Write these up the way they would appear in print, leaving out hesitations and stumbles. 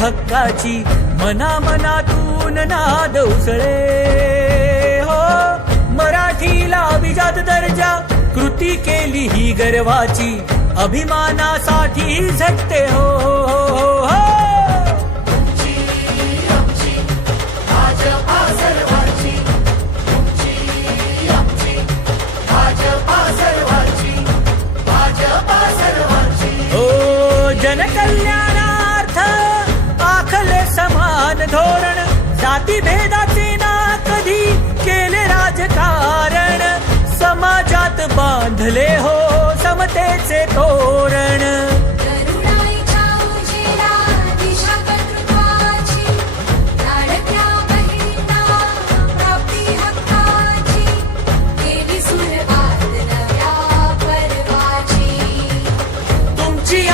हक्काची मना मनातून नाद उसळे हो मराठीला अभिजात दर्जा कृती केली ही गर्वाची अभिमानासाठी झटते हो जनकल्याणार्थ आखले समान धोरण जाती भेदाचे ना कधी केले राजकारण समाजात बांधले हो समतेचे तोरण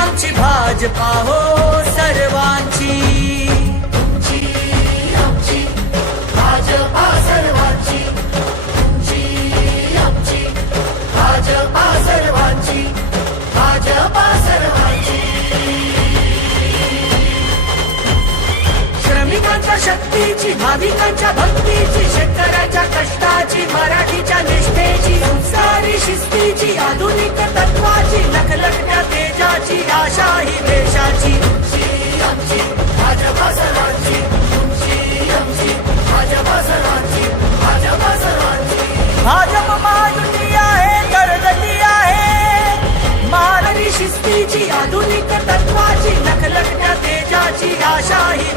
आमची भाजपा हो सर्वांची आमची भाजपा सर्वांची आमची भाजपा सर्वांची भाजपा सर्वांची श्रमिकांच्या शक्तीची भाविकांच्या भक्तीची शेतकऱ्याच्या कष्टाची मराठीच्या निष्ठेची संस्कारी शिस्तीची आधुनिक तत्वाची लखलखत्या तेजाची आशा ही देशाची आमची भाजपा सर्वांची आमची भाजपा सर्वांची भाजपा सर्वांची भाजप महायुती आहे करगती आहे मानवी शिस्तीची आधुनिक तत्वाची लखलखत्या तेजाची आशा ही